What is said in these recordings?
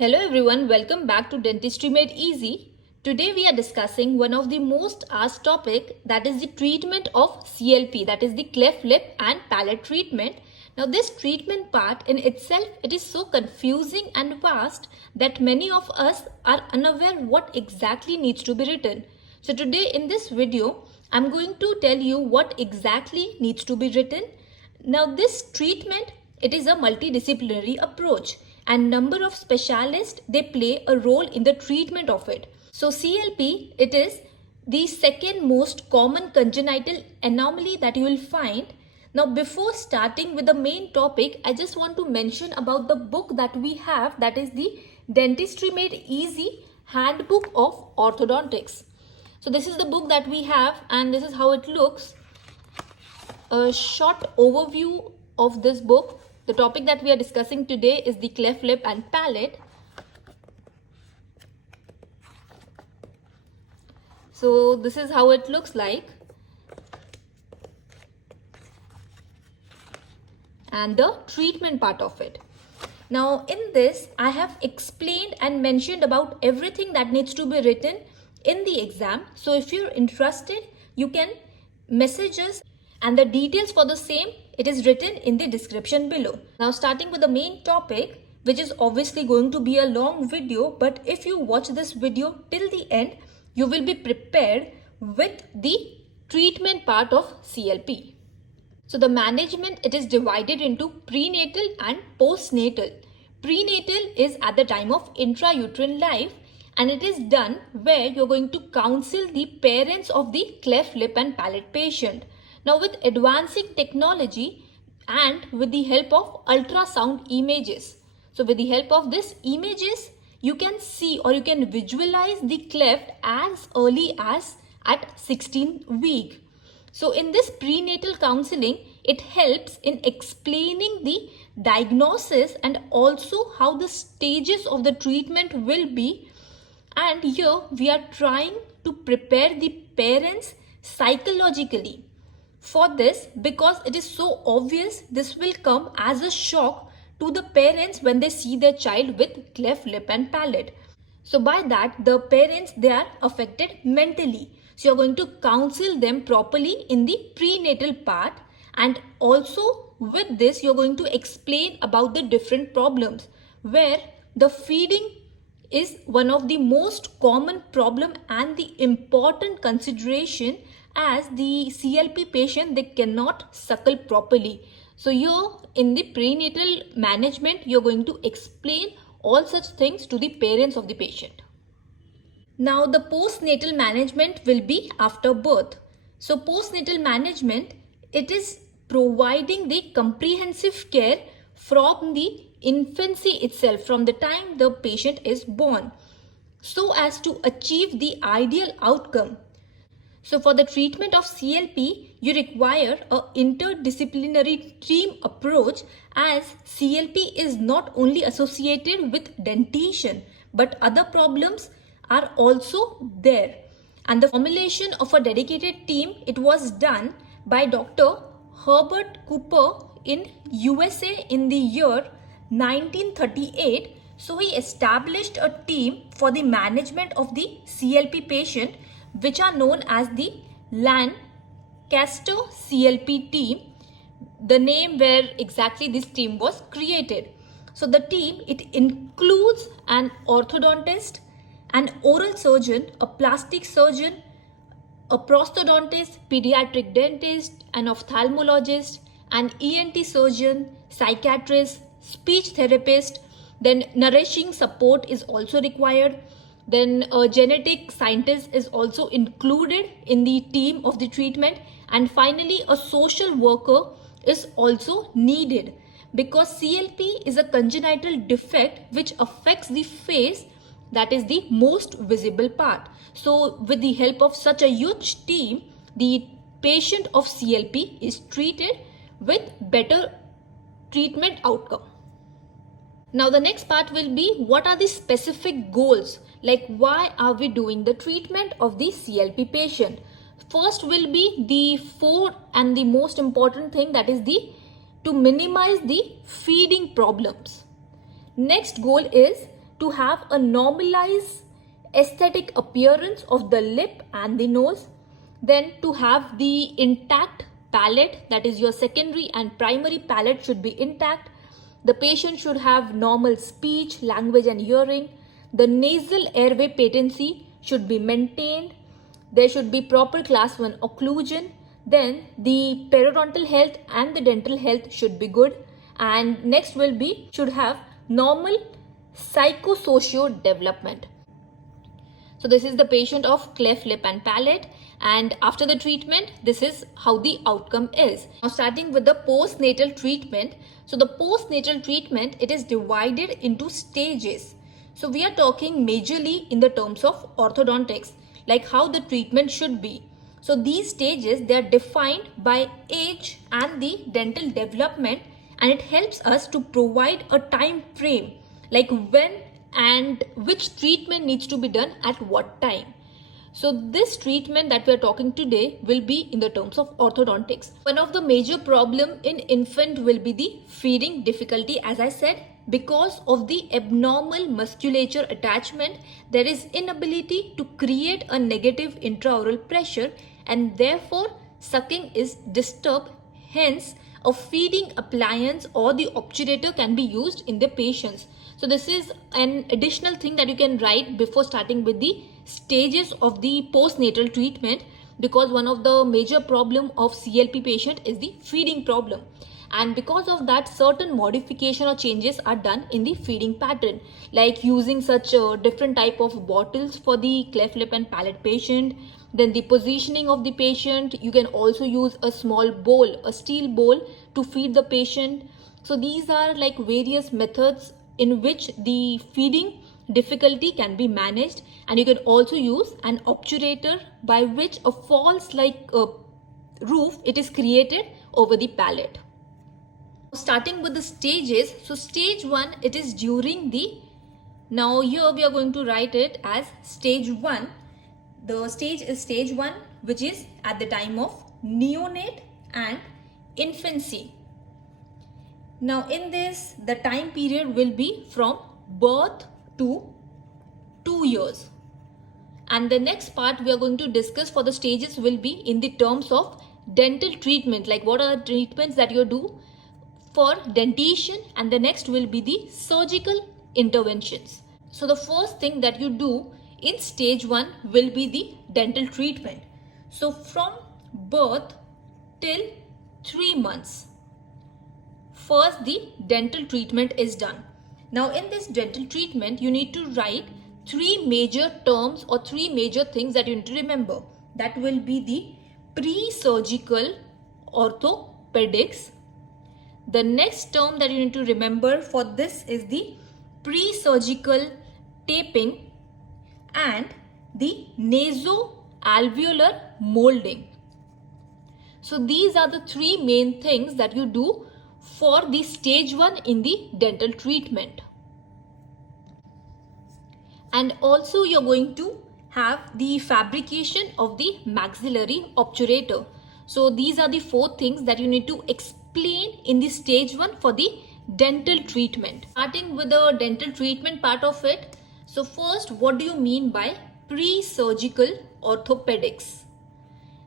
Hello everyone, welcome back to Dentistry Made Easy. Today we are discussing one of the most asked topic, that is the treatment of CLP, that is the cleft lip and palate treatment. Now this treatment part in itself, it is so confusing and vast that many of us are unaware what exactly needs to be written. So today in this video, I'm going to tell you what exactly needs to be written. Now this treatment, it is a multidisciplinary approach and number of specialists, they play a role in the treatment of it. So CLP, it is the second most common congenital anomaly that you will find. Now before starting with the main topic, I just want to mention about the book that we have, that is the Dentistry Made Easy Handbook of Orthodontics. So this is the book that we have and this is how it looks. A short overview of this book. The topic that we are discussing today is the cleft lip and palate. So this is how it looks like. And the treatment part of it. Now in this, I have explained and mentioned about everything that needs to be written in the exam. So if you're interested, you can message us and the details for the same, it is written in the description below. Now starting with the main topic, which is obviously going to be a long video, but if you watch this video till the end, you will be prepared with the treatment part of CLP. So the management, it is divided into prenatal and postnatal. Prenatal is at the time of intrauterine life and it is done where you're going to counsel the parents of the cleft lip and palate patient. Now with advancing technology and with the help of ultrasound images. So with the help of these images, you can see or you can visualize the cleft as early as at 16th week. So in this prenatal counseling, it helps in explaining the diagnosis and also how the stages of the treatment will be. And here we are trying to prepare the parents psychologically for this, because it is so obvious this will come as a shock to the parents when they see their child with cleft lip and palate. So by that, the parents, they are affected mentally. So you're going to counsel them properly in the prenatal part, and also with this you're going to explain about the different problems where the feeding is one of the most common problem and the important consideration, as the CLP patient, they cannot suckle properly. So here in the prenatal management, you're going to explain all such things to the parents of the patient. Now the postnatal management will be after birth. So postnatal management, it is providing the comprehensive care from the infancy itself, from the time the patient is born, so as to achieve the ideal outcome. So for the treatment of CLP, you require an interdisciplinary team approach, as CLP is not only associated with dentition, but other problems are also there. And the formulation of a dedicated team, it was done by Dr. Herbert Cooper in USA in the year 1938. So he established a team for the management of the CLP patient, which are known as the Lancaster CLP team, the name where exactly this team was created. So the team, it includes an orthodontist, an oral surgeon, a plastic surgeon, a prosthodontist, pediatric dentist, an ophthalmologist, an ENT surgeon, psychiatrist, speech therapist, then nourishing support is also required. Then a genetic scientist is also included in the team of the treatment. And finally, a social worker is also needed, because CLP is a congenital defect which affects the face, that is the most visible part. So with the help of such a huge team, the patient of CLP is treated with better treatment outcome. Now the next part will be, what are the specific goals? Like why are we doing the treatment of the CLP patient? First will be the fourth and the most important thing, that is to minimize the feeding problems. Next goal is to have a normalized aesthetic appearance of the lip and the nose, then to have the intact palate, that is your secondary and primary palate should be intact. The patient should have normal speech, language and hearing. The nasal airway patency should be maintained. There should be proper class 1 occlusion. Then the periodontal health and the dental health should be good. And next will be, should have normal psychosocial development. So this is the patient of cleft lip and palate, and after the treatment, this is how the outcome is. Now starting with the postnatal treatment. So the postnatal treatment, it is divided into stages. So we are talking majorly in the terms of orthodontics, like how the treatment should be. So these stages, they are defined by age and the dental development, and it helps us to provide a time frame, like when and which treatment needs to be done at what time. So this treatment that we are talking today will be in the terms of orthodontics. One of the major problem in infant will be the feeding difficulty. As I said, because of the abnormal musculature attachment, there is inability to create a negative intraoral pressure, and therefore sucking is disturbed. Hence, a feeding appliance or the obturator can be used in the patients. So this is an additional thing that you can write before starting with the stages of the postnatal treatment, because one of the major problem of CLP patient is the feeding problem. And because of that, certain modification or changes are done in the feeding pattern, like using such different type of bottles for the cleft lip and palate patient. Then the positioning of the patient, you can also use a small bowl, a steel bowl, to feed the patient. So these are like various methods in which the feeding difficulty can be managed, and you can also use an obturator by which a false like roof it is created over the palate. Starting with the stages, so stage 1, it is during the, now here we are going to write it as stage 1. The stage is stage 1, which is at the time of neonate and infancy. Now in this, the time period will be from birth to 2 years. And the next part we are going to discuss for the stages will be in the terms of dental treatment, like what are the treatments that you do for dentition, and the next will be the surgical interventions. So the first thing that you do in stage 1 will be the dental treatment. So from birth till 3 months, first the dental treatment is done. Now in this dental treatment, you need to write 3 major terms or 3 major things that you need to remember. That will be the pre-surgical orthopedics. The next term that you need to remember for this is the pre-surgical taping and the nasoalveolar molding. So these are the 3 main things that you do for the stage 1 in the dental treatment. And also you're going to have the fabrication of the maxillary obturator. So these are the 4 things that you need to explain in the stage 1 for the dental treatment. Starting with the dental treatment part of it. So first, what do you mean by pre-surgical orthopedics?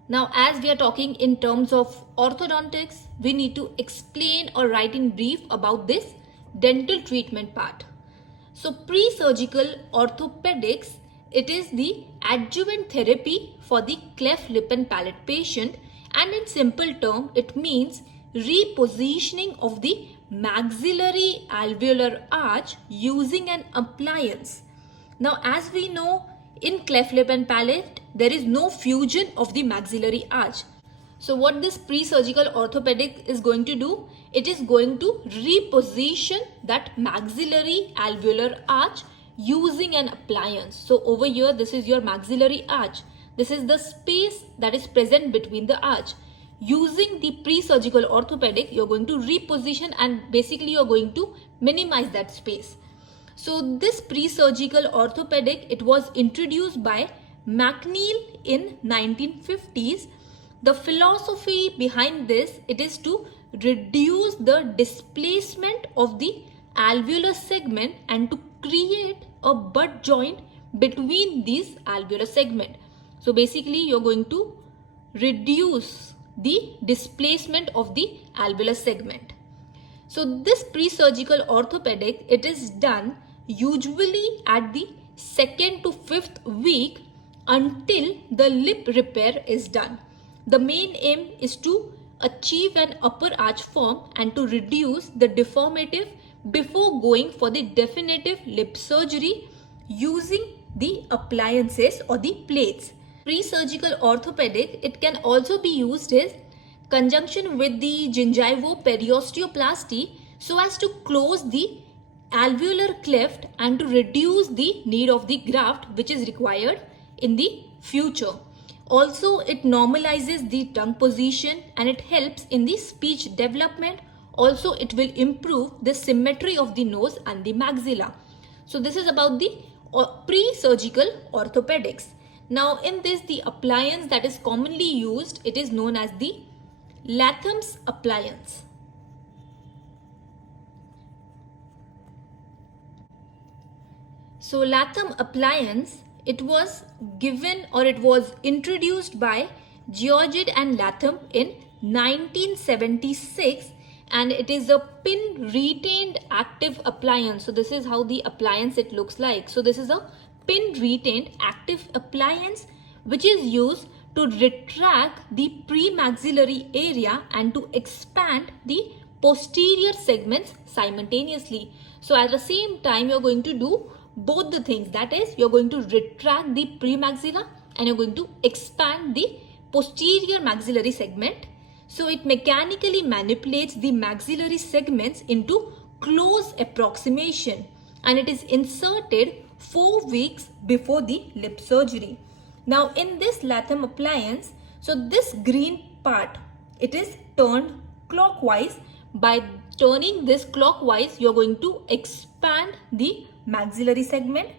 Now, as we are talking in terms of orthodontics, we need to explain or write in brief about this dental treatment part. So pre-surgical orthopedics, it is the adjuvant therapy for the cleft lip and palate patient, and in simple term, it means repositioning of the maxillary alveolar arch using an appliance. Now, as we know, in cleft lip and palate, there is no fusion of the maxillary arch. So what this pre-surgical orthopedic is going to do, it is going to reposition that maxillary alveolar arch using an appliance. So over here, this is your maxillary arch. This is the space that is present between the arch. Using the pre-surgical orthopedic, you're going to reposition and basically you're going to minimize that space. So this pre-surgical orthopedic, it was introduced by McNeil in 1950s. The philosophy behind this, it is to reduce the displacement of the alveolar segment and to create a butt joint between these alveolar segment. So basically you're going to reduce the displacement of the alveolar segment. So this pre-surgical orthopedic, it is done usually at the 2nd to 5th week until the lip repair is done. The main aim is to achieve an upper arch form and to reduce the deformative before going for the definitive lip surgery using the appliances or the plates. Pre-surgical orthopedic, it can also be used in conjunction with the gingivo-periosteoplasty so as to close the alveolar cleft and to reduce the need of the graft which is required in the future. Also, it normalizes the tongue position and it helps in the speech development. Also, it will improve the symmetry of the nose and the maxilla. So this is about the pre-surgical orthopedics. Now in this, the appliance that is commonly used, it is known as the Latham's appliance. So Latham appliance, it was given or it was introduced by Georgette and Latham in 1976, and it is a pin retained active appliance. So this is how the appliance it looks like. So this is a pin retained active appliance which is used to retract the premaxillary area and to expand the posterior segments simultaneously. So at the same time you're going to do both the things, that is you're going to retract the premaxilla and you're going to expand the posterior maxillary segment. So it mechanically manipulates the maxillary segments into close approximation and it is inserted 4 weeks before the lip surgery. Now in this Latham appliance, so this green part, it is turned clockwise. By turning this clockwise, you're going to expand the maxillary segment,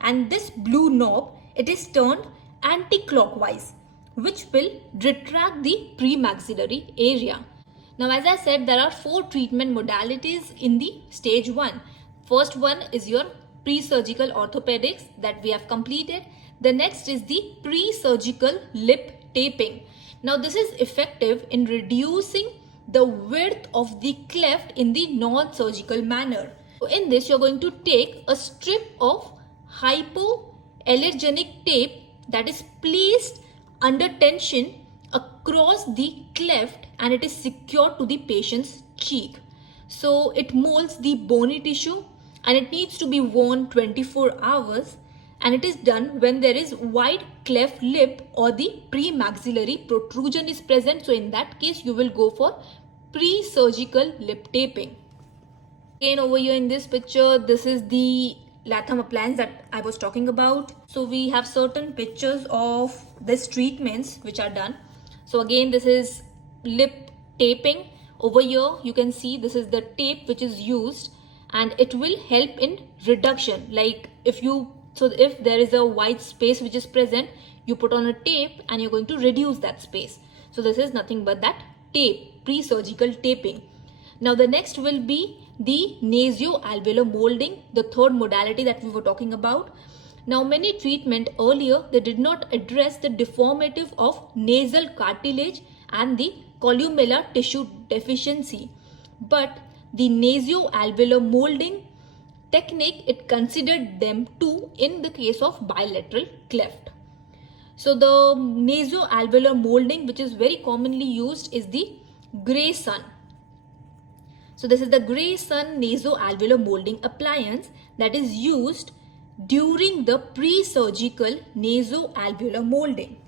and this blue knob, it is turned anti-clockwise, which will retract the premaxillary area. Now as I said, there are 4 treatment modalities in the stage 1. First one is your pre-surgical orthopedics that we have completed. The next is the pre-surgical lip taping. Now this is effective in reducing the width of the cleft in the non-surgical manner. So in this, you're going to take a strip of hypoallergenic tape that is placed under tension across the cleft and it is secured to the patient's cheek. So it molds the bony tissue and it needs to be worn 24 hours, and it is done when there is wide cleft lip or the premaxillary protrusion is present. So in that case, you will go for pre-surgical lip taping. Again, over here in this picture, this is the Latham appliance that I was talking about. So we have certain pictures of these treatments which are done. So again, this is lip taping. Over here, you can see this is the tape which is used and it will help in reduction. Like if there is a white space which is present, you put on a tape and you're going to reduce that space. So this is nothing but that tape, pre-surgical taping. Now the next will be the nasoalveolar molding, the third modality that we were talking about. Now many treatment earlier, they did not address the deformative of nasal cartilage and the columella tissue deficiency, but the nasoalveolar molding technique, it considered them too in the case of bilateral cleft. So the nasoalveolar molding which is very commonly used is the Grey Sun. So this is the Grey Sun nasoalveolar molding appliance that is used during the pre-surgical nasoalveolar molding.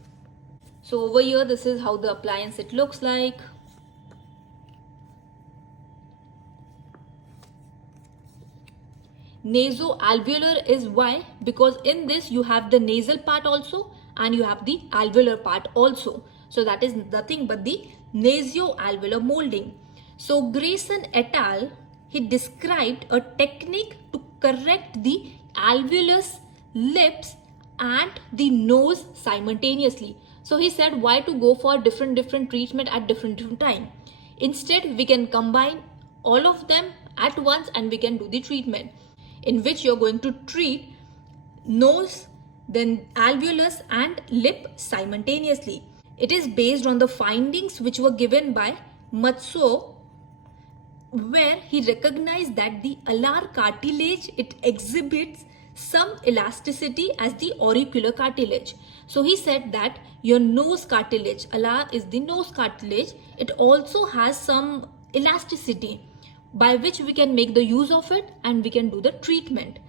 So over here, this is how the appliance it looks like. Nasoalveolar is why? Because in this you have the nasal part also and you have the alveolar part also. So that is nothing but the nasoalveolar molding. So Grayson et al., he described a technique to correct the alveolus, lips and the nose simultaneously. So he said why to go for different treatment at different time. Instead, we can combine all of them at once and we can do the treatment, in which you're going to treat nose, then alveolus and lip simultaneously. It is based on the findings which were given by Matsuo, where he recognized that the alar cartilage, it exhibits some elasticity as the auricular cartilage. So he said that your nose cartilage, alar is the nose cartilage, it also has some elasticity by which we can make the use of it and we can do the treatment.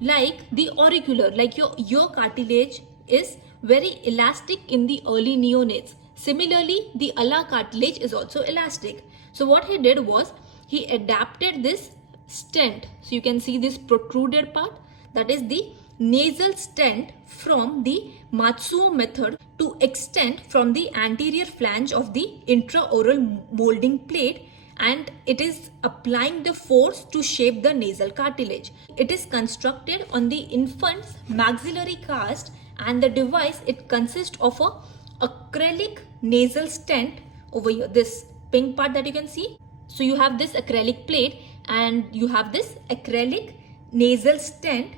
Like the auricular, like your cartilage is very elastic in the early neonates. Similarly, the alar cartilage is also elastic. So what he did was he adapted this stent. So you can see this protruded part, that is the nasal stent from the Matsuo method to extend from the anterior flange of the intraoral molding plate, and it is applying the force to shape the nasal cartilage. It is constructed on the infant's maxillary cast, and the device, it consists of a acrylic nasal stent over here, this pink part that you can see. So you have this acrylic plate and you have this acrylic nasal stent,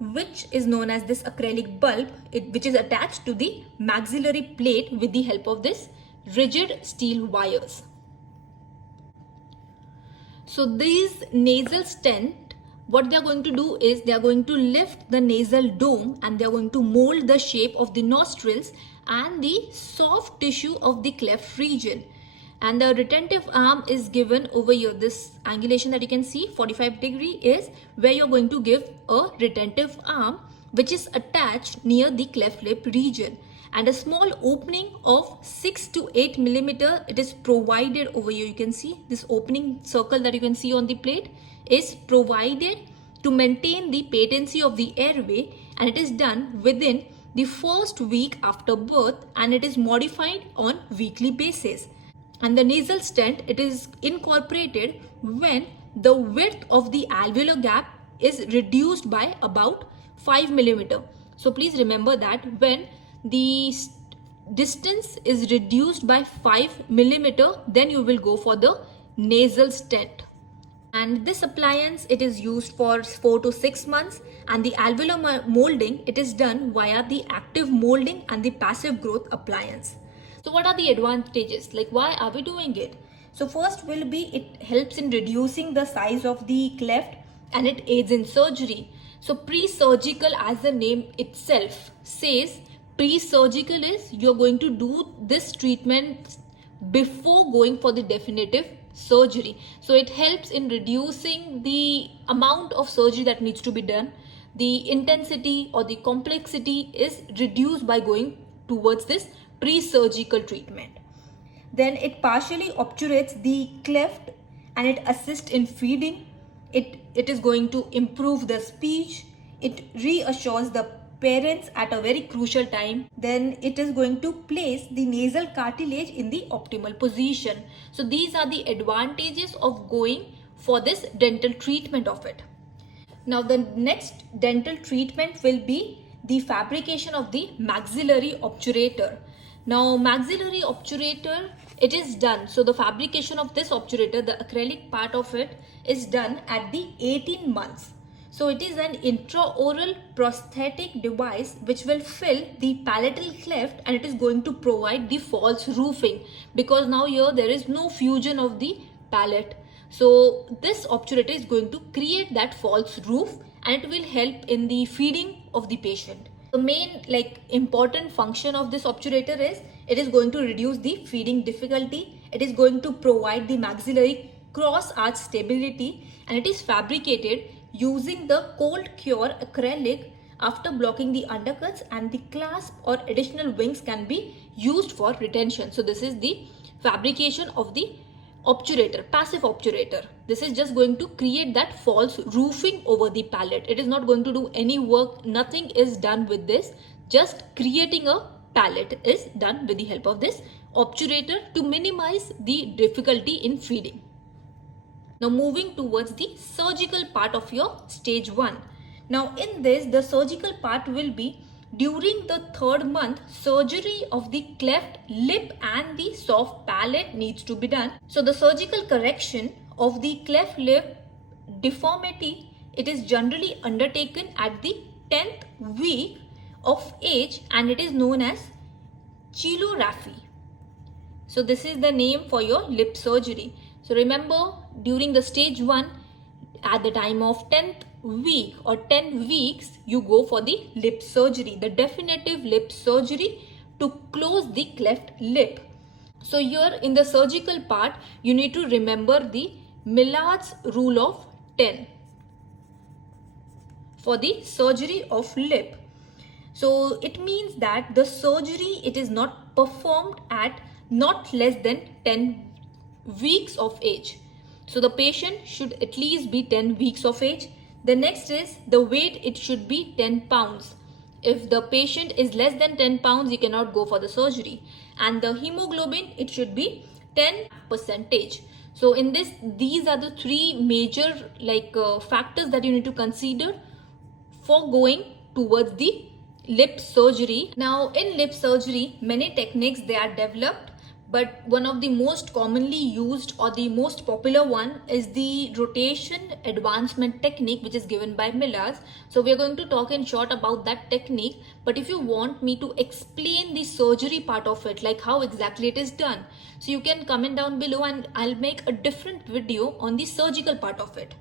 which is known as this acrylic bulb, which is attached to the maxillary plate with the help of this rigid steel wires. So these nasal stent, what they are going to do is they are going to lift the nasal dome and they are going to mold the shape of the nostrils and the soft tissue of the cleft region. And the retentive arm is given over here. This angulation that you can see, 45 degree, is where you're going to give a retentive arm which is attached near the cleft lip region. And a small opening of 6 to 8 millimeter, it is provided over here. You can see this opening circle that you can see on the plate is provided to maintain the patency of the airway, and it is done within the first week after birth, and it is modified on weekly basis. And the nasal stent, it is incorporated when the width of the alveolar gap is reduced by about 5 millimeter. So please remember that when the distance is reduced by 5 millimeter, then you will go for the nasal stent. And this appliance, it is used for 4 to 6 months, and the alveolar molding, it is done via the active molding and the passive growth appliance. So what are the advantages? Like, why are we doing it? So first will be it helps in reducing the size of the cleft and it aids in surgery. So pre-surgical, as the name itself says, pre-surgical is you're going to do this treatment before going for the definitive surgery. So it helps in reducing the amount of surgery that needs to be done. The intensity or the complexity is reduced by going towards this pre-surgical treatment. Then it partially obturates the cleft and it assists in feeding. It is going to improve the speech. It reassures the parents at a very crucial time. Then it is going to place the nasal cartilage in the optimal position. So these are the advantages of going for this dental treatment of it. Now the next dental treatment will be the fabrication of the maxillary obturator. Now maxillary obturator, it is done. So the fabrication of this obturator, the acrylic part of it, is done at the 18 months. So it is an intraoral prosthetic device which will fill the palatal cleft, and it is going to provide the false roofing, because now here there is no fusion of the palate. So this obturator is going to create that false roof, and it will help in the feeding of the patient. The main important function of this obturator is it is going to reduce the feeding difficulty. It is going to provide the maxillary cross arch stability, and it is fabricated using the cold cure acrylic after blocking the undercuts, and the clasp or additional wings can be used for retention. So this is the fabrication of the obturator, passive obturator. This is just going to create that false roofing over the palate. It is not going to do any work. Nothing is done with this. Just creating a palate is done with the help of this obturator to minimize the difficulty in feeding. Now moving towards the surgical part of your stage 1. Now in this, the surgical part will be during the 3rd month, surgery of the cleft lip and the soft palate needs to be done. So the surgical correction of the cleft lip deformity, it is generally undertaken at the 10th week of age, and it is known as cheilorrhaphy. So this is the name for your lip surgery. So remember, during the stage 1, at the time of 10th week or 10 weeks, you go for the lip surgery, the definitive lip surgery to close the cleft lip. So here in the surgical part, you need to remember the Milard's rule of 10 for the surgery of lip. So it means that the surgery, it is not performed at not less than 10 weeks of age. So the patient should at least be 10 weeks of age. The next is the weight, it should be 10 pounds. If the patient is less than 10 pounds, you cannot go for the surgery. And the hemoglobin, it should be 10%. So in this, these are the 3 major factors that you need to consider for going towards the lip surgery. Now in lip surgery, many techniques they are developed, but one of the most commonly used or the most popular one is the rotation advancement technique, which is given by Milard. So we are going to talk in short about that technique, but if you want me to explain the surgery part of it, like how exactly it is done, so you can comment down below and I'll make a different video on the surgical part of it.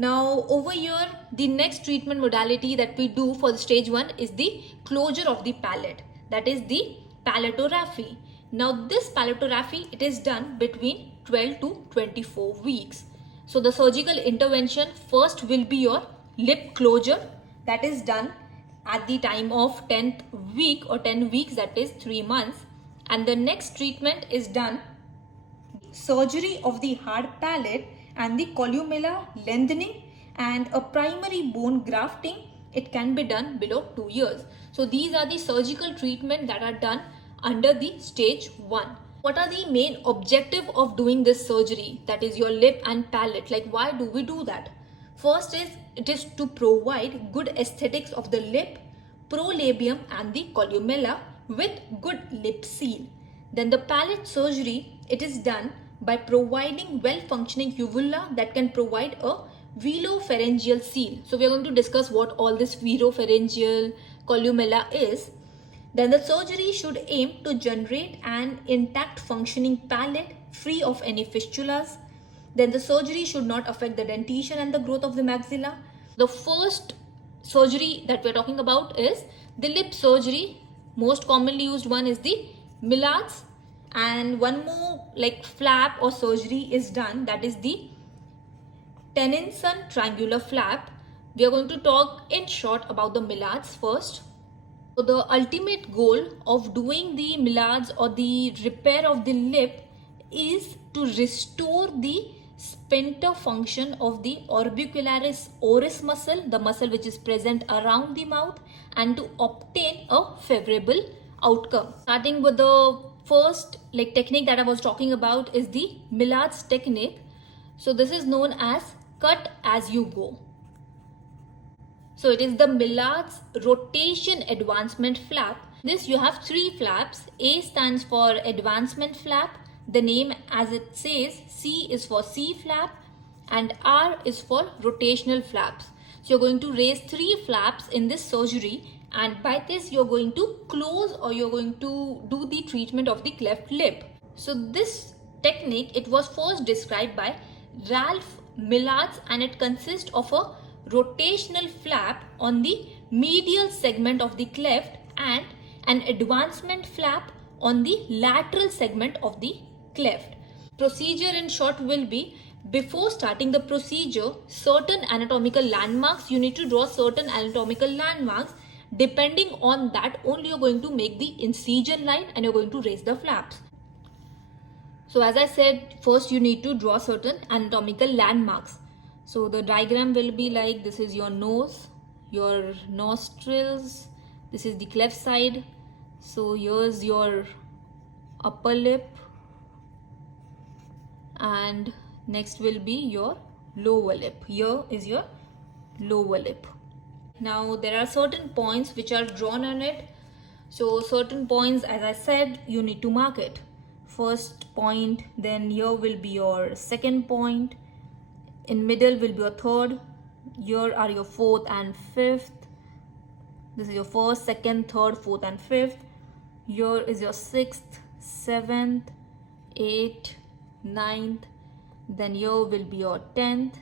Now over here, the next treatment modality that we do for the stage 1 is the closure of the palate, that is the palatography. Now this palatography, it is done between 12 to 24 weeks. So the surgical intervention first will be your lip closure, that is done at the time of 10th week or 10 weeks, that is 3 months. And the next treatment is done surgery of the hard palate and the columella lengthening and a primary bone grafting. It can be done below 2 years. So these are the surgical treatment that are done under the stage 1. What are the main objective of doing this surgery, that is your lip and palate? Like, why do we do that? First is, it is to provide good aesthetics of the lip, prolabium and the columella with good lip seal. Then the palate surgery, it is done by providing well-functioning uvula that can provide a velopharyngeal seal. So we are going to discuss what all this velopharyngeal columella is. Then the surgery should aim to generate an intact functioning palate free of any fistulas. Then the surgery should not affect the dentition and the growth of the maxilla. The first surgery that we are talking about is the lip surgery. Most commonly used one is the Milard's, and one more flap or surgery is done, that is the Tennyson triangular flap. We are going to talk in short about the Milard's first. So the ultimate goal of doing the Milard's or the repair of the lip is to restore the sphincter function of the orbicularis oris muscle, the muscle which is present around the mouth, and to obtain a favorable outcome. Starting with the first technique that I was talking about is the Milard's technique. So this is known as cut as you go. So it is the Milard's rotation advancement flap. This you have 3 flaps. A stands for advancement flap. The name as it says, C is for C flap and R is for rotational flaps. So you're going to raise 3 flaps in this surgery, and by this you're going to close or you're going to do the treatment of the cleft lip. So this technique, it was first described by Ralph Milard, and it consists of a rotational flap on the medial segment of the cleft and an advancement flap on the lateral segment of the cleft. Procedure in short will be, before starting the procedure, certain anatomical landmarks, you need to draw certain anatomical landmarks. Depending on that only you're going to make the incision line and you're going to raise the flaps. So as I said, first you need to draw certain anatomical landmarks. So the diagram will be like, this is your nose, your nostrils, this is the cleft side. So here's your upper lip, and next will be your lower lip. Here is your lower lip. Now there are certain points which are drawn on it. So certain points, as I said, you need to mark it. First point, then here will be your second point. In middle will be your third. Here are your fourth and fifth. This is your first, second, third, fourth and fifth. Here is your sixth, seventh, eighth, ninth. Then here will be your 10th,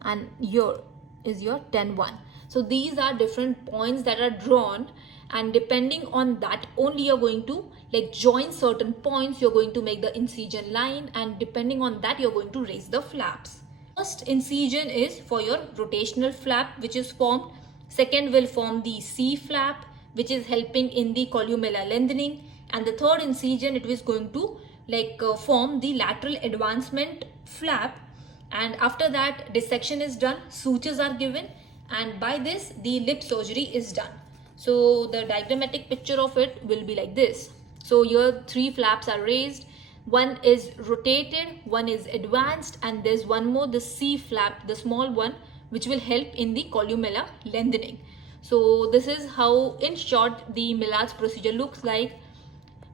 and here is your 10-1. So these are different points that are drawn, and depending on that only you're going to like join certain points, you're going to make the incision line, and depending on that you're going to raise the flaps. First incision is for your rotational flap which is formed. Second will form the C flap which is helping in the columella lengthening, and the third incision it is going to form the lateral advancement flap, and after that dissection is done, sutures are given, and by this the lip surgery is done. So the diagrammatic picture of it will be like this. So here 3 flaps are raised, one is rotated, one is advanced, and there's one more, the C flap, the small one, which will help in the columella lengthening. So this is how in short the Milard's procedure looks like.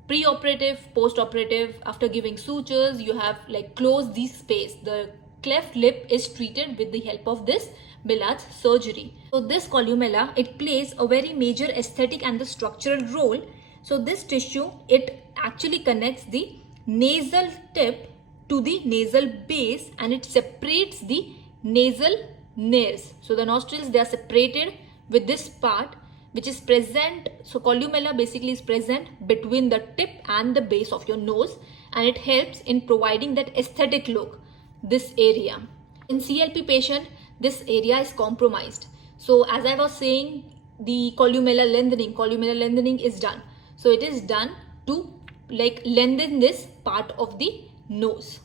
Pre-operative, post-operative, after giving sutures, you have closed the space. The cleft lip is treated with the help of this Milard's surgery. So this columella, it plays a very major aesthetic and the structural role. So this tissue, it actually connects the nasal tip to the nasal base, and it separates the nasal nares. So the nostrils, they are separated with this part which is present. So columella basically is present between the tip and the base of your nose, and it helps in providing that aesthetic look, this area. In CLP patient, this area is compromised. So as I was saying, the columella lengthening is done. So it is done to lengthen this part of the nose.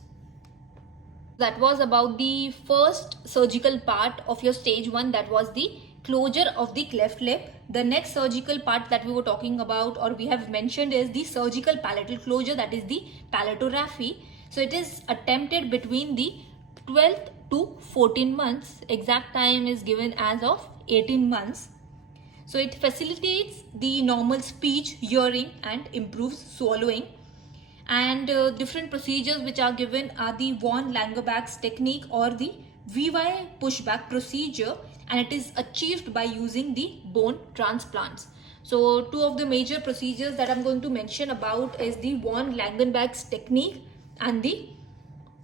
That was about the first surgical part of your stage 1, that was the closure of the cleft lip. The next surgical part that we were talking about, or we have mentioned, is the surgical palatal closure, that is the palatography. So it is attempted between the 12th to 14 months. Exact time is given as of 18 months. So it facilitates the normal speech, hearing, and improves swallowing. And different procedures which are given are the von Langerback's technique or the VY pushback procedure, and it is achieved by using the bone transplants. So 2 of the major procedures that I'm going to mention about is the von Langerback's technique and the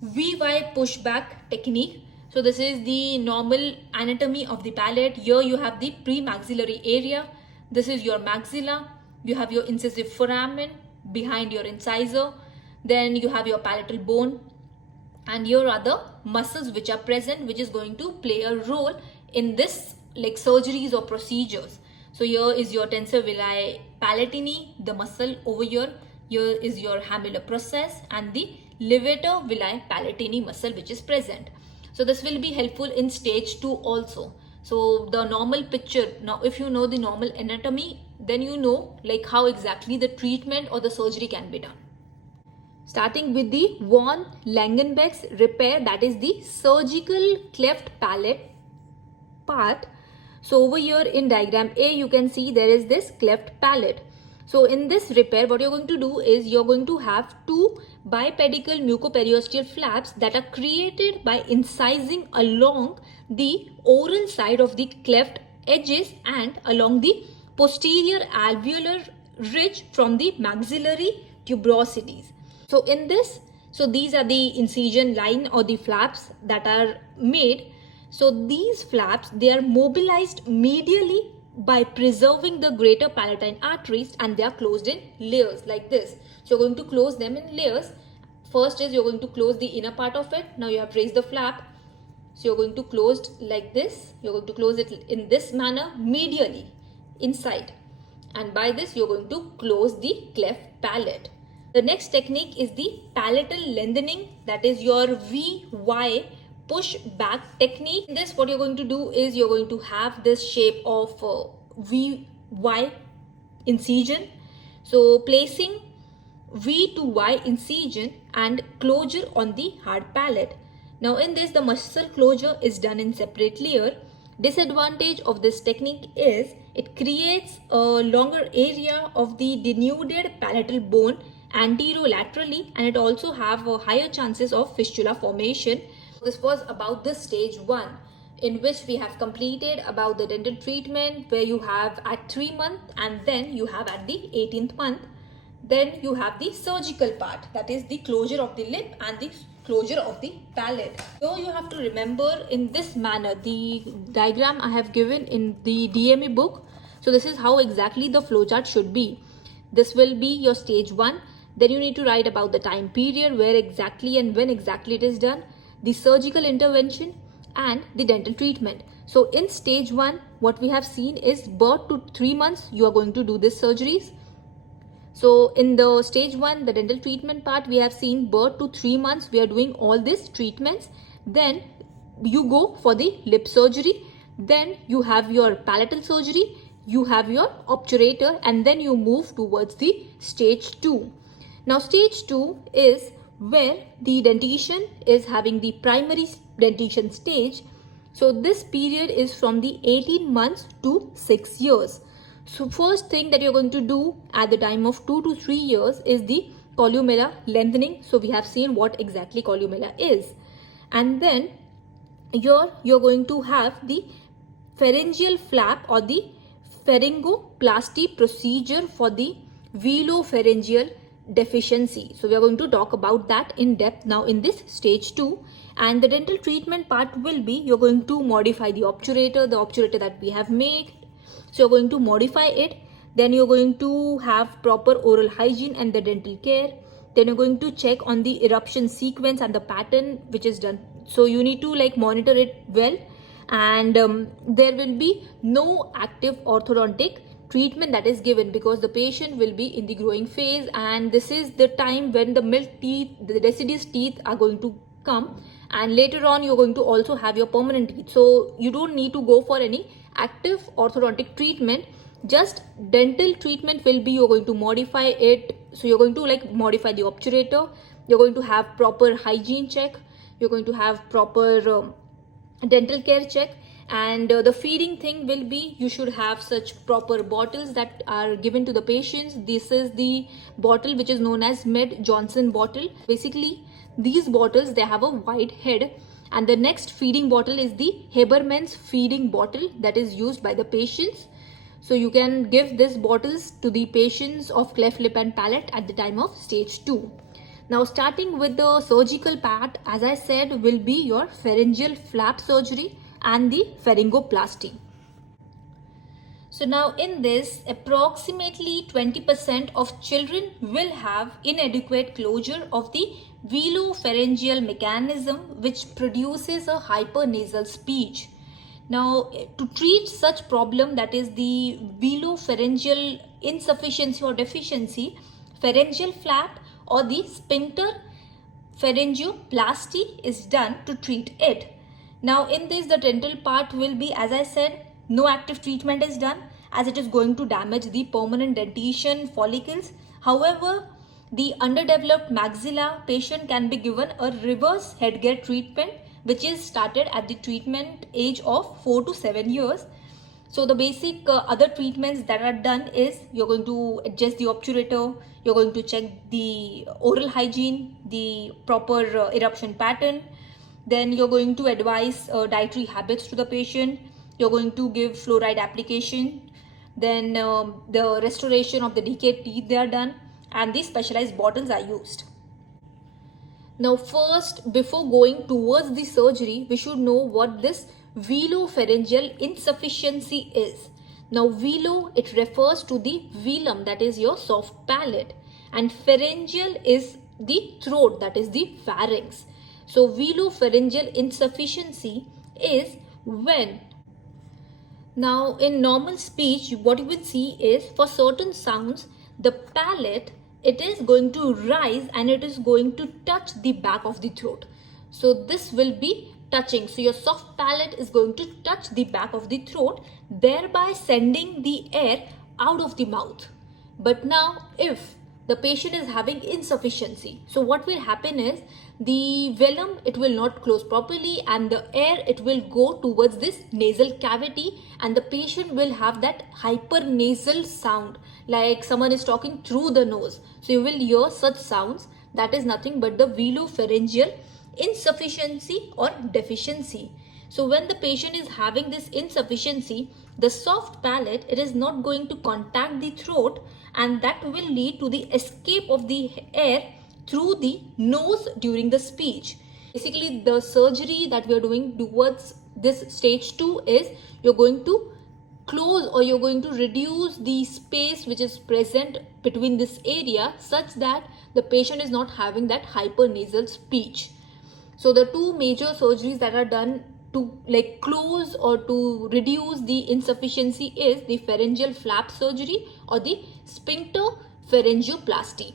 VY pushback technique. So this is the normal anatomy of the palate. Here you have the premaxillary area. This is your maxilla. You have your incisive foramen behind your incisor. Then you have your palatal bone. And here are the muscles which are present, which is going to play a role in this surgeries or procedures. So here is your tensor villi palatini, the muscle over here. Here is your hamular process and the levator villi palatini muscle which is present. So this will be helpful in stage 2 also. So the normal picture, now if you know the normal anatomy, then you know how exactly the treatment or the surgery can be done. Starting with the von Langenbeck's repair, that is the surgical cleft palate part. So over here in diagram A, you can see there is this cleft palate. So in this repair, what you're going to do is you're going to have 2 bipedical mucoperiosteal flaps that are created by incising along the oral side of the cleft edges and along the posterior alveolar ridge from the maxillary tuberosities. So in this, so these are the incision line or the flaps that are made. So these flaps, they are mobilized medially by preserving the greater palatine arteries, and they are closed in layers like this. So you're going to close them in layers. First is you're going to close the inner part of it. Now you have raised the flap. So you're going to close it like this. You're going to close it in this manner medially inside. And by this you're going to close the cleft palate. The next technique is the palatal lengthening, that is your VY push back technique. In this, what you're going to do is you're going to have this shape of VY incision. So placing V to Y incision and closure on the hard palate. Now in this, the muscle closure is done in separate layer. Disadvantage of this technique is it creates a longer area of the denuded palatal bone anterolaterally, and it also have higher chances of fistula formation. This was about the stage 1. in which we have completed about the dental treatment, where you have at 3 months and then you have at the 18th month. Then you have the surgical part, that is the closure of the lip and the closure of the palate. So you have to remember in this manner, the diagram I have given in the DME book. So this is how exactly the flowchart should be. This will be your stage 1. Then you need to write about the time period, where exactly and when exactly it is done, the surgical intervention and the dental treatment. So in stage 1, what we have seen is birth to 3 months, you are going to do this surgeries. So in the stage 1, the dental treatment part, we have seen birth to 3 months, we are doing all these treatments. Then you go for the lip surgery. Then you have your palatal surgery, you have your obturator, and then you move towards the stage 2. Now stage 2 is where the dentition is having the primary dentition stage. So this period is from the 18 months to 6 years. So first thing that you're going to do at the time of 2 to 3 years is the columella lengthening. So we have seen what exactly columella is. And then you're going to have the pharyngeal flap or the pharyngoplasty procedure for the velopharyngeal deficiency. So we are going to talk about that in depth now in this stage 2. And the dental treatment part will be, you're going to modify the obturator that we have made. So you're going to modify it. Then you're going to have proper oral hygiene and the dental care. Then you're going to check on the eruption sequence and the pattern which is done. So you need to monitor it well. And there will be no active orthodontic treatment that is given, because the patient will be in the growing phase, and this is the time when the milk teeth, the deciduous teeth are going to come, and later on you're going to also have your permanent teeth. So you don't need to go for any active orthodontic treatment. Just dental treatment will be, you're going to modify it. So you're going to modify the obturator, you're going to have proper hygiene check, you're going to have proper dental care check. And the feeding thing will be, you should have such proper bottles that are given to the patients. This is the bottle which is known as Med-Johnson bottle. Basically, these bottles, they have a wide head. And the next feeding bottle is the Haberman's feeding bottle that is used by the patients. So you can give these bottles to the patients of cleft lip and palate at the time of stage 2. Now starting with the surgical part, as I said, will be your pharyngeal flap surgery and the pharyngoplasty. So now in this, approximately 20% of children will have inadequate closure of the velopharyngeal mechanism, which produces a hypernasal speech. Now to treat such problem, that is the velopharyngeal insufficiency or deficiency, pharyngeal flap or the sphincter pharyngoplasty is done to treat it. Now in this, the dental part will be, as I said, no active treatment is done, as it is going to damage the permanent dentition follicles. However, the underdeveloped maxilla patient can be given a reverse headgear treatment, which is started at the treatment age of 4 to 7 years. So the basic other treatments that are done is, you're going to adjust the obturator, you're going to check the oral hygiene, the proper eruption pattern. Then you're going to advise dietary habits to the patient. You're going to give fluoride application. Then the restoration of the decayed teeth, they are done, and these specialized bottles are used. Now first, before going towards the surgery, we should know what this velopharyngeal insufficiency is. Now velo, it refers to the velum, that is your soft palate, and pharyngeal is the throat, that is the pharynx. So velopharyngeal insufficiency is when, now in normal speech, what you will see is, for certain sounds, the palate, it is going to rise and it is going to touch the back of the throat. So this will be touching. So your soft palate is going to touch the back of the throat, thereby sending the air out of the mouth. But now if the patient is having insufficiency, so what will happen is, the velum, it will not close properly, and the air, it will go towards this nasal cavity, and the patient will have that hypernasal sound, like someone is talking through the nose. So you will hear such sounds. That is nothing but the velopharyngeal insufficiency or deficiency. So when the patient is having this insufficiency, the soft palate, it is not going to contact the throat, and that will lead to the escape of the air through the nose during the speech. Basically, the surgery that we are doing towards this stage 2 is you're going to close or you're going to reduce the space which is present between this area such that the patient is not having that hypernasal speech. So the two major surgeries that are done to close or to reduce the insufficiency is the pharyngeal flap surgery or the sphincter pharyngoplasty.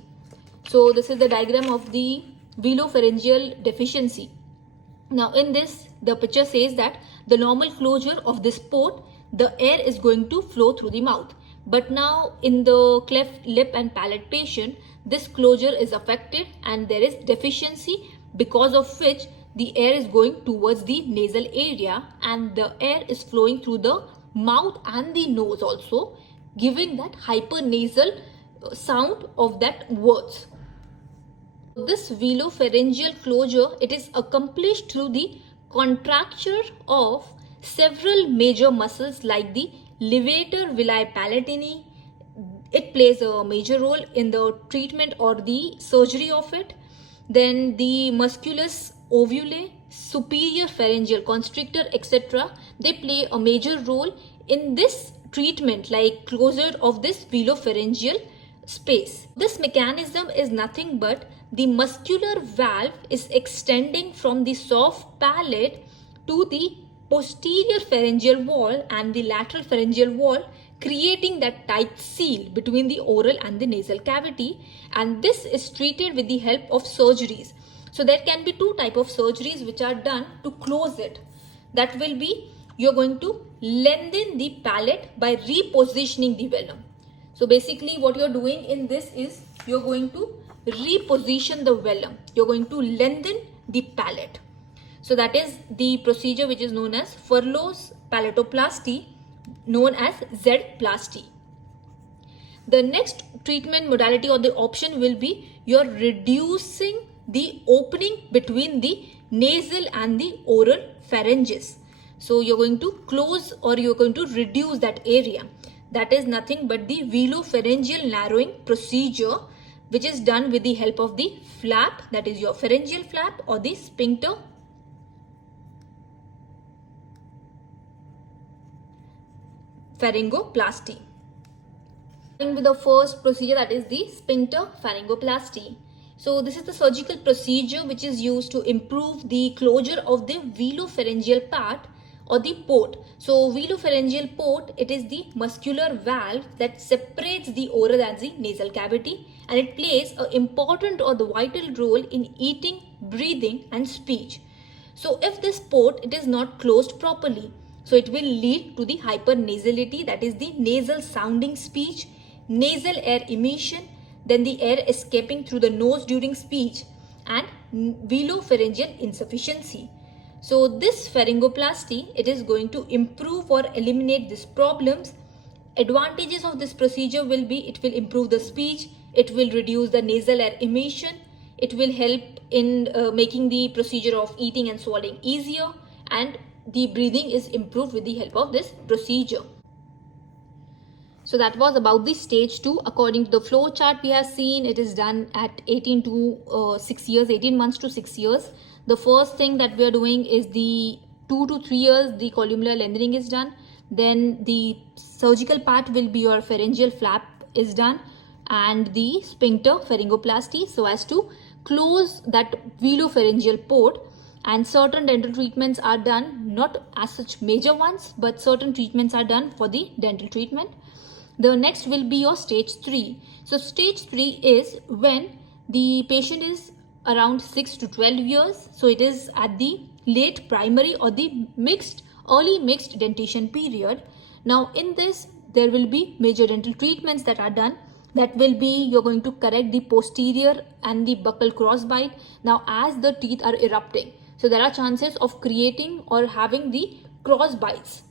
So this is the diagram of the velopharyngeal deficiency. Now in this, the picture says that the normal closure of this port, the air is going to flow through the mouth. But now in the cleft lip and palate patient, this closure is affected and there is deficiency, because of which the air is going towards the nasal area and the air is flowing through the mouth and the nose also, giving that hypernasal sound of that words. This velopharyngeal closure, it is accomplished through the contracture of several major muscles like the levator villi palatini. It plays a major role in the treatment or the surgery of it. Then the musculus ovule, superior pharyngeal constrictor, etc. They play a major role in this treatment, like closure of this velopharyngeal space. This mechanism is nothing but the muscular valve is extending from the soft palate to the posterior pharyngeal wall and the lateral pharyngeal wall, creating that tight seal between the oral and the nasal cavity, and this is treated with the help of surgeries. So there can be two types of surgeries which are done to close it. That will be, you're going to lengthen the palate by repositioning the velum. So basically what you're doing in this is you're going to reposition the velum. You're going to lengthen the palate. So that is the procedure which is known as Furlow's palatoplasty, known as Z-plasty. The next treatment modality or the option will be you're reducing the opening between the nasal and the oral pharynges. So you're going to close or you're going to reduce that area. That is nothing but the velopharyngeal narrowing procedure, which is done with the help of the flap, that is your pharyngeal flap, or the sphincter pharyngoplasty. Starting with the first procedure, that is the sphincter pharyngoplasty. So this is the surgical procedure which is used to improve the closure of the velopharyngeal part or the port. So velopharyngeal port, it is the muscular valve that separates the oral and the nasal cavity, and it plays an important or the vital role in eating, breathing and speech. So if this port, it is not closed properly, so it will lead to the hypernasality, that is the nasal sounding speech, nasal air emission, then the air escaping through the nose during speech, and velopharyngeal insufficiency. So this pharyngoplasty, it is going to improve or eliminate these problems. Advantages of this procedure will be, it will improve the speech, it will reduce the nasal air emission, it will help in making the procedure of eating and swallowing easier, and the breathing is improved with the help of this procedure. So that was about the stage 2. According to the flow chart we have seen, it is done at 18 months to 6 years. The first thing that we are doing is the 2 to 3 years, the columnar lengthening is done. Then the surgical part will be your pharyngeal flap is done, and the sphincter pharyngoplasty, so as to close that velopharyngeal port. And certain dental treatments are done, not as such major ones, but certain treatments are done for the dental treatment. The next will be your stage 3. So stage 3 is when the patient is around 6 to 12 years. So it is at the late primary or the early mixed dentition period. Now in this, there will be major dental treatments that are done. That will be, you're going to correct the posterior and the buccal crossbite. Now as the teeth are erupting, so there are chances of creating or having the crossbites.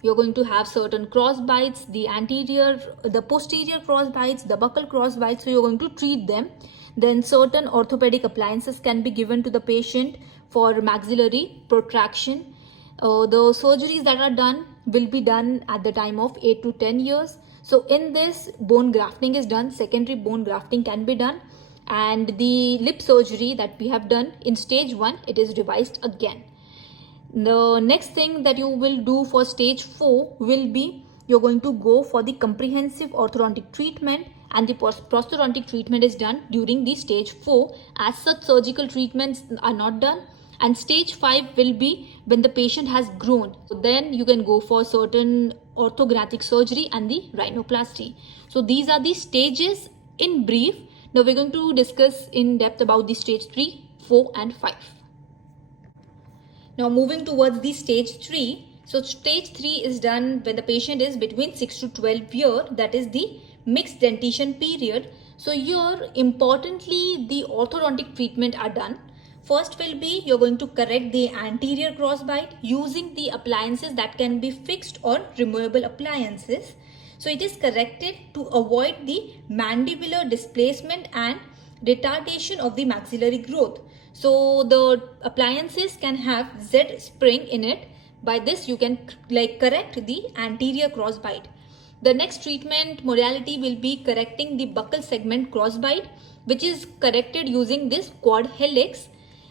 You're going to have certain crossbites, the posterior crossbites, the buccal crossbites, so you're going to treat them. Then certain orthopedic appliances can be given to the patient for maxillary protraction. The surgeries that are done will be done at the time of 8 to 10 years. So in this, bone grafting is done, secondary bone grafting can be done, and the lip surgery that we have done in stage 1, it is revised again. The next thing that you will do for stage 4 will be you're going to go for the comprehensive orthodontic treatment, and the prosthodontic treatment is done during the stage 4, as such surgical treatments are not done. And stage 5 will be when the patient has grown. So then you can go for certain orthographic surgery and the rhinoplasty. So these are the stages in brief. Now we're going to discuss in depth about the stage 3, 4 and 5. Now moving towards the stage 3. So stage 3 is done when the patient is between 6 to 12 years. That is the mixed dentition period. So here importantly the orthodontic treatment are done. First will be you're going to correct the anterior crossbite using the appliances that can be fixed or removable appliances. So it is corrected to avoid the mandibular displacement and retardation of the maxillary growth. So the appliances can have Z spring in it. By this you can correct the anterior crossbite. The next treatment modality will be correcting the buccal segment crossbite, which is corrected using this quad helix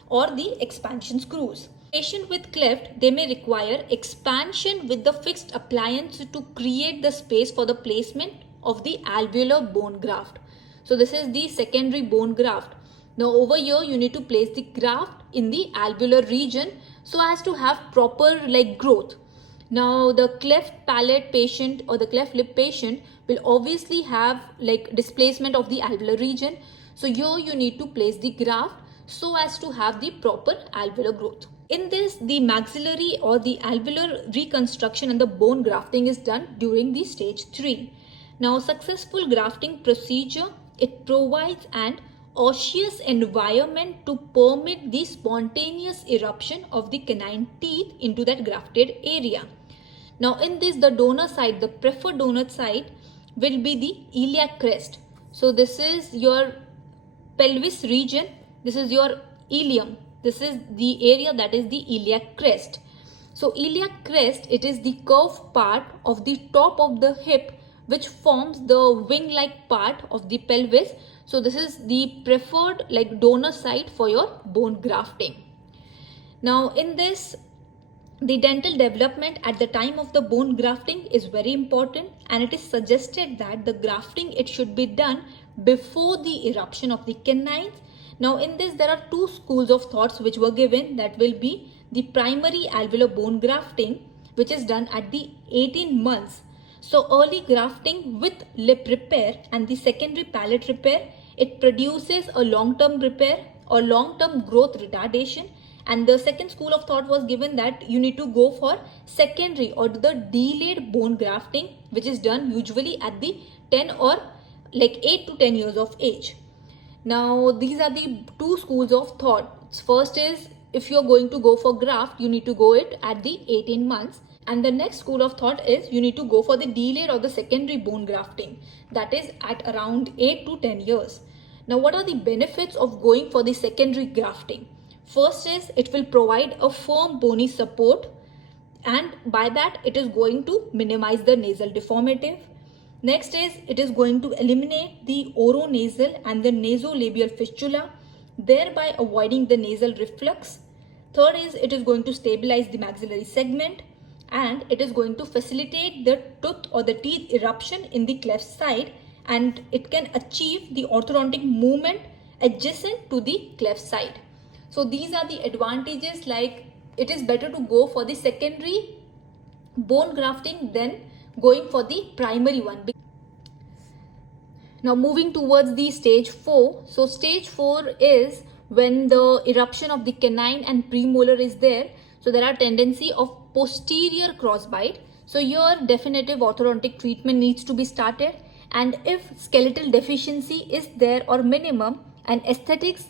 or the expansion screws. Patient with cleft, they may require expansion with the fixed appliance to create the space for the placement of the alveolar bone graft. So this is the secondary bone graft. Now over here you need to place the graft in the alveolar region so as to have proper growth. Now the cleft palate patient or the cleft lip patient will obviously have displacement of the alveolar region. So here you need to place the graft so as to have the proper alveolar growth. In this, the maxillary or the alveolar reconstruction and the bone grafting is done during the stage 3. Now successful grafting procedure, it provides an osseous environment to permit the spontaneous eruption of the canine teeth into that grafted area. Now in this, the donor side, the preferred donor side will be the iliac crest. So this is your pelvis region. This is your ilium. This is the area that is the iliac crest. So iliac crest, it is the curved part of the top of the hip which forms the wing-like part of the pelvis. So this is the preferred donor site for your bone grafting. Now in this, the dental development at the time of the bone grafting is very important, and it is suggested that the grafting, it should be done before the eruption of the canines. Now in this, there are two schools of thoughts which were given. That will be the primary alveolar bone grafting, which is done at the 18 months. So early grafting with lip repair, and the secondary palate repair, it produces a long-term repair or long-term growth retardation. And the second school of thought was given that you need to go for secondary or the delayed bone grafting, which is done usually at the 10 or 8 to 10 years of age. Now these are the two schools of thought. First is, if you're going to go for graft, you need to go it at the 18 months. And the next school of thought is you need to go for the delayed or the secondary bone grafting, that is at around 8 to 10 years. Now what are the benefits of going for the secondary grafting? First is it will provide a firm bony support, and by that it is going to minimize the nasal deformity. Next is it is going to eliminate the oronasal and the nasolabial fistula, thereby avoiding the nasal reflux. Third is it is going to stabilize the maxillary segment, and it is going to facilitate the tooth or the teeth eruption in the cleft side, and it can achieve the orthodontic movement adjacent to the cleft side. So these are the advantages, it is better to go for the secondary bone grafting than going for the primary one. Now moving towards the stage 4. So stage 4 is when the eruption of the canine and premolar is there. So there are tendency of posterior crossbite. So your definitive orthodontic treatment needs to be started. And if skeletal deficiency is there or minimum and aesthetics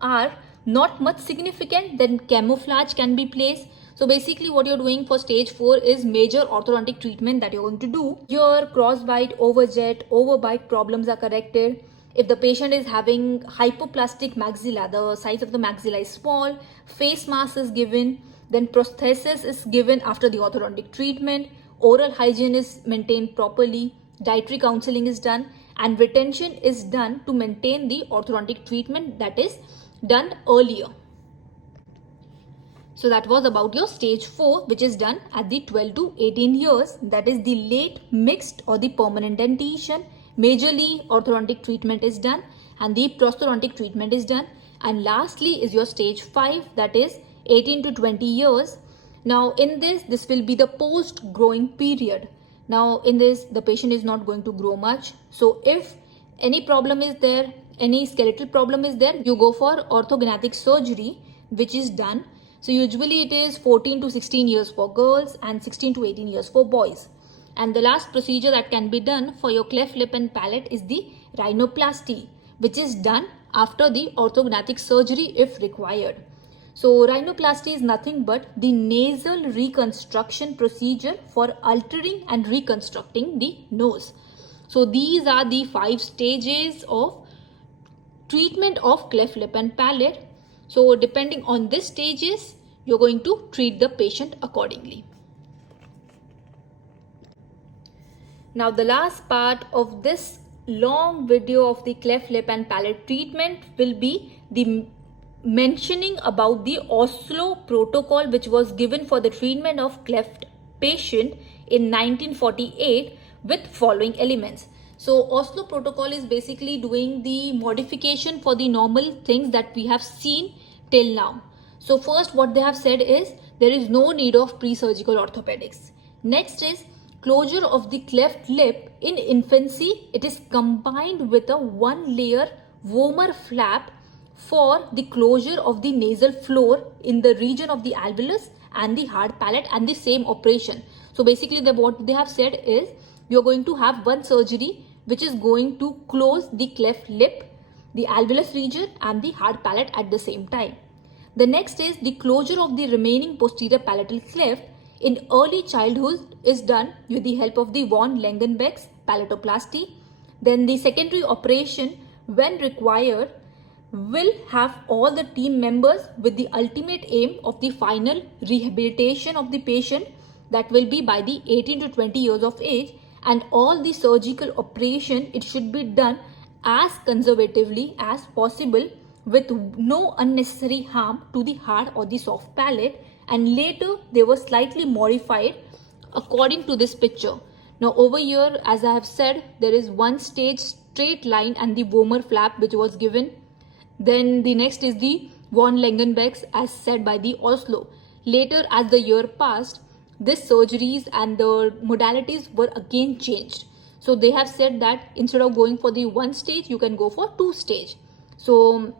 are not much significant, then camouflage can be placed. So basically what you're doing for stage 4 is major orthodontic treatment that you're going to do. Your crossbite, overjet, overbite problems are corrected. If the patient is having hypoplastic maxilla, the size of the maxilla is small, face mask is given, then prosthesis is given after the orthodontic treatment, oral hygiene is maintained properly, dietary counseling is done, and retention is done to maintain the orthodontic treatment that is done earlier. So that was about your stage 4, which is done at the 12 to 18 years. That is the late, mixed or the permanent dentition. Majorly orthodontic treatment is done and the prosthodontic treatment is done. And lastly is your stage 5, that is 18 to 20 years. Now in this will be the post-growing period. Now in this, the patient is not going to grow much. So if any problem is there, any skeletal problem is there, you go for orthognathic surgery, which is done. So usually it is 14 to 16 years for girls and 16 to 18 years for boys. And the last procedure that can be done for your cleft lip and palate is the rhinoplasty, which is done after the orthognathic surgery if required. So rhinoplasty is nothing but the nasal reconstruction procedure for altering and reconstructing the nose. So these are the 5 stages of treatment of cleft lip and palate. So depending on these stages, you're going to treat the patient accordingly. Now the last part of this long video of the cleft lip and palate treatment will be the mentioning about the Oslo protocol, which was given for the treatment of cleft patient in 1948 with following elements. So Oslo protocol is basically doing the modification for the normal things that we have seen till now. So first what they have said is there is no need of pre-surgical orthopedics. Next is closure of the cleft lip in infancy. It is combined with a 1-layer vomer flap for the closure of the nasal floor in the region of the alveolus and the hard palate, and the same operation. So basically what they have said is you're going to have one surgery which is going to close the cleft lip, the alveolus region and the hard palate at the same time. The next is the closure of the remaining posterior palatal cleft in early childhood is done with the help of the von Langenbeck's palatoplasty. Then the secondary operation, when required, will have all the team members with the ultimate aim of the final rehabilitation of the patient, that will be by the 18 to 20 years of age, and all the surgical operation, it should be done as conservatively as possible with no unnecessary harm to the hard or the soft palate, and later they were slightly modified according to this picture. Now over here, as I have said, there is one stage straight line and the vomer flap which was given. Then the next is the von Langenbeck's as said by the Oslo. Later, as the year passed, these surgeries and the modalities were again changed. So they have said that instead of going for the 1 stage, you can go for 2 stage. So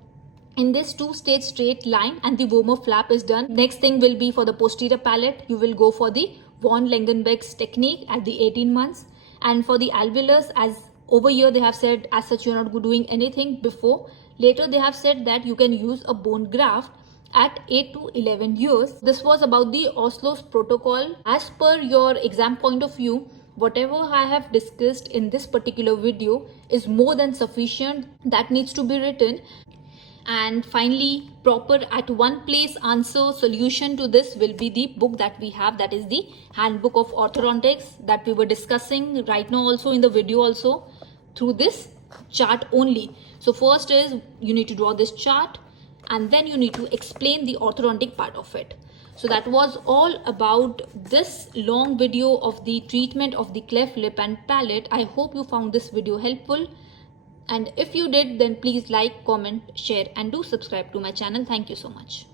in this 2-stage straight line and the vomer flap is done. Next thing will be for the posterior palate, you will go for the von Langenbeck's technique at the 18 months. And for the alveolus, as over here they have said as such you're not doing anything before. Later they have said that you can use a bone graft at 8 to 11 years. This was about the Oslo's protocol. As per your exam point of view, whatever I have discussed in this particular video is more than sufficient. That needs to be written. And finally, proper at one place answer solution to this will be the book that we have, that is the Handbook of Orthodontics that we were discussing right now also in the video also through this chart only. So first is you need to draw this chart and then you need to explain the orthodontic part of it. So that was all about this long video of the treatment of the cleft lip and palate. I hope you found this video helpful. And if you did, then please like, comment, share and do subscribe to my channel. Thank you so much.